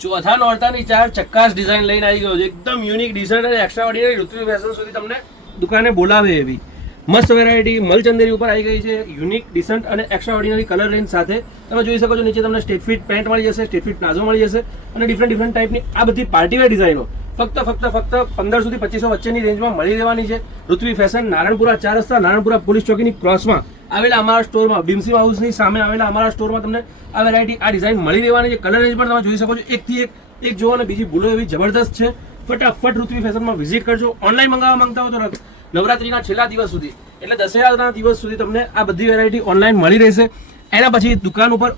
ચોથા નોરતાની 4 ચક્કાસ ડિઝાઇન લઈને આવી ગયો છે. એકદમ યુનિક ડિઝાઇન અને એક્સ્ટ્રા ઓર્ડિનરી ઋત્વી ફેશન સુધી તમને દુકાને બોલાવે એવી મસ્ત વેરાયટી મલચંદેરી ઉપર આવી ગઈ છે. યુનિક ડિસન્ટ અને એક્સ્ટ્રા ઓર્ડિનરી કલર રેન્જ સાથે તમે જોઈ શકો છો. નીચે તમને સ્ટેટ ફિટ પેન્ટ મળી જશે, સ્ટેટ ફિટ પ્લાઝો મળી જશે અને ડિફરન્ટ ટાઈપની આ બધી પાર્ટીવેર ડિઝાઇનો ફક્ત 1500 થી 2500 વચ્ચેની રેન્જમાં મળી રહેવાની છે. ઋત્વી ફેશન નારણપુરા 4 રસ્તા નારણપુરા પોલીસ ચોકીની ક્રોસમાં આવેલા અમારા સ્ટોરમાં ભીમસિંહ હાઉસની સામે આવેલા અમારા સ્ટોરમાં તમને આ વેરાયટી આ ડિઝાઇન મળી રહેવાની છે. કલર રેન્જ પણ તમે જોઈ શકો છો. એકથી એક જોવો અને બીજી ભૂલો એવી જબરદસ્ત છે. ફટાફટ ઋત્વી ફેશનમાં વિઝિટ કરજો. ઓનલાઈન મંગાવવા માંગતા હો તો નવરાત્રીના છેલ્લા દિવસ સુધી એટલે દશેરાના દિવસ સુધી તમને આ બધી વેરાયટી ઓનલાઈન મળી રહેશે. એના પછી દુકાન ઉપર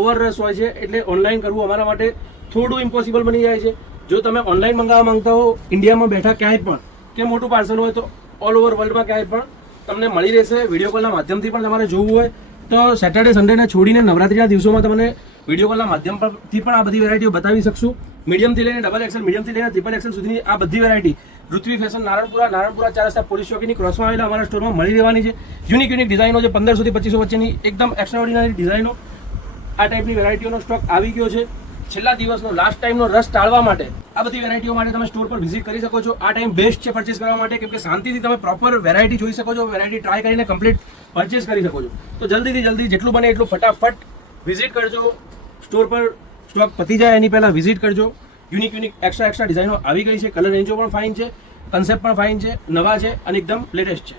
ઓવર રસ હોય છે એટલે ઓનલાઈન કરવું અમારા માટે થોડું ઇમ્પોસિબલ બની જાય છે. જો તમે ઓનલાઈન મંગાવવા માંગતા હો ઇન્ડિયામાં બેઠા ક્યાંય પણ કે મોટું પાર્સલ હોય તો ઓલ ઓવર વર્લ્ડમાં ક્યાંય પણ તમને મળી રહેશે. વિડીયો કોલના માધ્યમથી પણ તમારે જોવું હોય તો સેટરડે સન્ડેને છોડીને નવરાત્રીના દિવસોમાં તમને વિડીયો કોલના માધ્યમથી પણ આ બધી વેરાયટીઓ બતાવી શકશું. મીડિયમથી લઈને ડબલ એક્સેલ, મીડિયમથી લઈને ટ્રિપલ એક્સેલ સુધીની આ બધી વેરાયટી ઋત્વી ફેશન નારણપુરા 4 રસ્તા પોલીસ ચોકીની ક્રોસમાં આવેલા અમારા સ્ટોરમાં મળી રહેવાની છે. યુનિક ડિઝાઇનો છે 1500 થી 2500 વચ્ચેની એકદમ એક્સ્ટ્રાઓર્ડિનરી ડિઝાઇનો આ ટાઈપની વેરાયટીઓનો સ્ટોક આવી ગયો છે. છેલ્લા દિવસનો લાસ્ટ ટાઈમનો રસ ટાળવા માટે આ બધી વેરાયટીઓ માટે તમે સ્ટોર પર વિઝિટ કરી શકો છો. આ ટાઈમ બેસ્ટ છે પરચેસ કરવા માટે કેમ કે શાંતિથી તમે પ્રોપર વેરાયટી જોઈ શકો છો, વેરાયટી ટ્રાય કરીને કમ્પ્લીટ પરચેસ કરી શકો છો. તો જલ્દીથી જલ્દી જેટલું બને એટલું ફટાફટ વિઝિટ કરજો. સ્ટોર પર સ્ટોક પતી જાય એની પહેલાં વિઝિટ કરજો. યુનિક એક્સ્ટ્રા ડિઝાઇનો આવી ગઈ છે. કલર રેન્જો પણ ફાઇન છે, કન્સેપ્ટ પણ ફાઇન છે, નવા છે અને એકદમ લેટેસ્ટ છે.